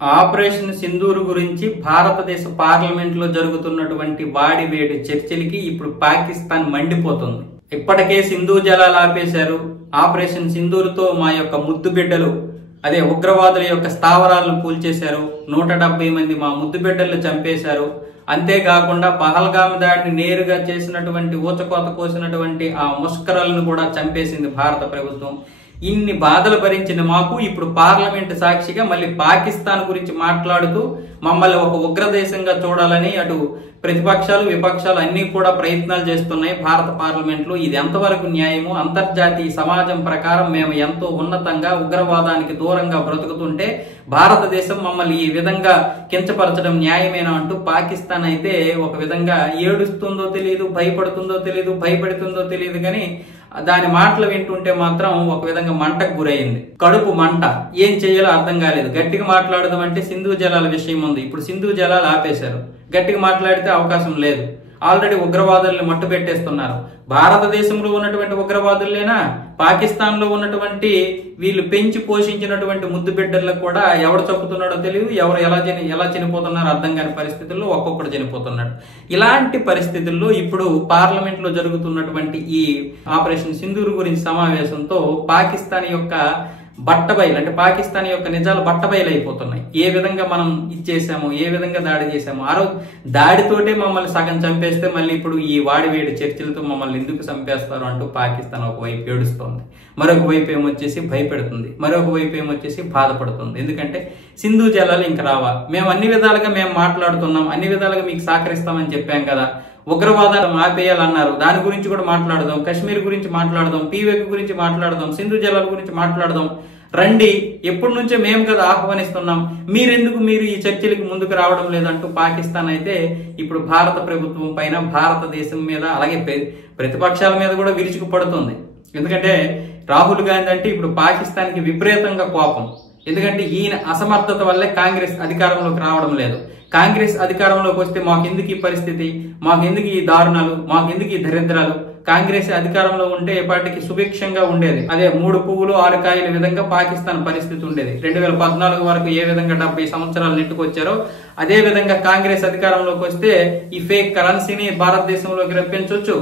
Operation Sindoor గురించి భారతదేశ parliament లో జరుగుతున్నటువంటి వాడివేడి చర్చలకి ఇప్పుడు పాకిస్తాన్ మండిపోతుంది. ఇప్పటికే సింధు జలాలు ఆపేశారు. ఆపరేషన్ సింధూర్ తో మా యొక్క ముద్దు బిడ్డలు అదే ఉగ్రవాదుల యొక్క స్థావరాలను కూల్చేశారు. 170 మంది మా ముద్దు బిడ్డలను చంపేశారు. అంతేకాకుండా పహల్గామ్ దాడిని నేరుగా చేసినటువంటి ఊచకోత కోసినటువంటి ఆ ముష్కరలను కూడా చంపేసింది భారత ప్రభుత్వం. ఇన్ని బాధలు భరించిన మాకు ఇప్పుడు పార్లమెంట్ సాక్షిగా మళ్ళీ పాకిస్తాన్ గురించి మాట్లాడుతూ మమ్మల్ని ఒక ఉగ్రదేశంగా చూడాలని అటు ప్రతిపక్షాలు విపక్షాలు అన్ని కూడా ప్రయత్నాలు చేస్తున్నాయి భారత పార్లమెంట్ లో. ఇది ఎంతవరకు న్యాయము? అంతర్జాతీయ సమాజం ప్రకారం మేము ఎంతో ఉన్నతంగా ఉగ్రవాదానికి దూరంగా బ్రతుకుతుంటే భారతదేశం మమ్మల్ని ఈ విధంగా కించపరచడం న్యాయమేనా అంటూ పాకిస్తాన్ అయితే ఒక విధంగా ఏడుస్తుందో తెలియదు, భయపడుతుందో తెలియదు, భయపడుతుందో తెలియదు, కానీ దాని మాటలు వింటుంటే మాత్రం ఒక విధంగా మంటకు గురైంది. కడుపు మంట. ఏం చేయాలో అర్థం కాలేదు. గట్టిగా మాట్లాడదాం అంటే సింధు జలాల విషయం ఉంది. ఇప్పుడు సింధు జలాలు ఆపేశారు. గట్టిగా మాట్లాడితే అవకాశం లేదు. ఆల్రెడీ ఉగ్రవాదుల్ని మట్టు పెట్టేస్తున్నారు. భారతదేశంలో ఉన్నటువంటి ఉగ్రవాదులేనా, పాకిస్తాన్ లో ఉన్నటువంటి వీళ్ళు పెంచి పోషించినటువంటి ముద్దు బిడ్డలకు కూడా ఎవరు చంపుతున్నాడో తెలియదు, ఎవరు ఎలా చనిపోతున్నారో అర్థం కాని పరిస్థితుల్లో ఒక్కొక్కడు చనిపోతున్నాడు. ఇలాంటి పరిస్థితుల్లో ఇప్పుడు పార్లమెంట్ లో జరుగుతున్నటువంటి ఈ ఆపరేషన్ సింధూర్ గురించి సమావేశంతో పాకిస్తాన్ యొక్క బట్టబయలు అంటే పాకిస్తాన్ యొక్క నిజాలు బట్టబయలు అయిపోతున్నాయి. ఏ విధంగా మనం ఇచ్చేసాము, ఏ విధంగా దాడి చేసాము. ఆ రోజు దాడితోటే మమ్మల్ని సగం చంపేస్తే మళ్ళీ ఇప్పుడు ఈ వాడివేడి చర్చలతో మమ్మల్ని ఎందుకు చంపేస్తారు అంటూ పాకిస్తాన్ ఒకవైపు ఏడుస్తోంది, మరొక వైపు ఏమొచ్చేసి భయపెడుతుంది, మరొక వైపు ఏమొచ్చేసి బాధపడుతుంది. ఎందుకంటే సింధు జలాలు ఇంకా రావా, మేము అన్ని విధాలుగా మేము మాట్లాడుతున్నాం, అన్ని విధాలుగా మీకు సహకరిస్తామని చెప్పాం కదా, ఉగ్రవాదాలు ఆపేయాలన్నారు, దాని గురించి కూడా మాట్లాడదాం, కశ్మీర్ గురించి మాట్లాడదాం, పీవేక్ గురించి మాట్లాడదాం, సింధు జలాల గురించి మాట్లాడదాం, రండి, ఎప్పటి నుంచే మేము కదా ఆహ్వానిస్తున్నాం, మీరు ఈ చర్చలకు ముందుకు రావడం లేదంటూ పాకిస్తాన్ అయితే ఇప్పుడు భారత ప్రభుత్వం పైన, భారతదేశం మీద, అలాగే ప్రతిపక్షాల మీద కూడా విరుచుకుపడుతుంది. ఎందుకంటే రాహుల్ గాంధీ అంటే ఇప్పుడు పాకిస్తాన్ కి విపరీతంగా కోపం. ఎందుకంటే ఈయన అసమర్థత వల్లే కాంగ్రెస్ అధికారంలోకి రావడం లేదు. కాంగ్రెస్ అధికారంలోకి వస్తే మాకెందుకు ఈ పరిస్థితి, మాకెందుకు ఈ దారుణాలు, మాకెందుకు ఈ దరిద్రాలు, కాంగ్రెస్ అధికారంలో ఉంటే ఎప్పటికీ సుభిక్షంగా ఉండేది. అదే 3 పువ్వులు 6 కాయల విధంగా పాకిస్తాన్ పరిస్థితి ఉండేది. 2014 వరకు ఏ విధంగా 70 సంవత్సరాలు నెట్టుకొచ్చారో అదే విధంగా కాంగ్రెస్ అధికారంలోకి వస్తే ఈ ఫేక్ కరెన్సీని భారతదేశంలోకి రప్పించవచ్చు,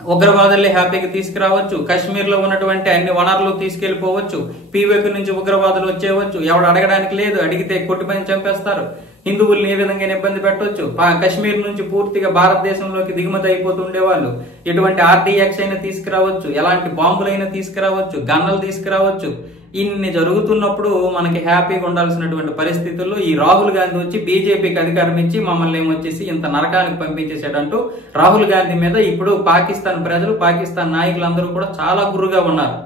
ఉగ్రవాదుల్ని హ్యాపీగా తీసుకురావచ్చు, కశ్మీర్ లో ఉన్నటువంటి అన్ని వనరులు తీసుకెళ్లిపోవచ్చు, పీవేక్ నుంచి ఉగ్రవాదులు వచ్చేవచ్చు, ఎవడు అడగడానికి లేదు, అడిగితే కొట్టిపని చంపేస్తారు, హిందువుల్ని ఏ విధంగా ఇబ్బంది పెట్టవచ్చు, కశ్మీర్ నుంచి పూర్తిగా భారతదేశంలోకి దిగుమతి అయిపోతూ ఉండేవాళ్ళు, ఎటువంటి ఆర్డీఎక్స్ అయినా తీసుకురావచ్చు, ఎలాంటి బాంబులైనా తీసుకురావచ్చు, గన్నలు తీసుకురావచ్చు. ఇన్ని జరుగుతున్నప్పుడు మనకి హ్యాపీగా ఉండాల్సినటువంటి పరిస్థితుల్లో ఈ రాహుల్ గాంధీ వచ్చి బీజేపీకి అధికారం ఇచ్చి మమ్మల్ని ఏమొచ్చేసి ఇంత నరకానికి పంపించేసాడంటూ రాహుల్ గాంధీ మీద ఇప్పుడు పాకిస్తాన్ ప్రజలు, పాకిస్తాన్ నాయకులందరూ కూడా చాలా గుర్రుగా ఉన్నారు.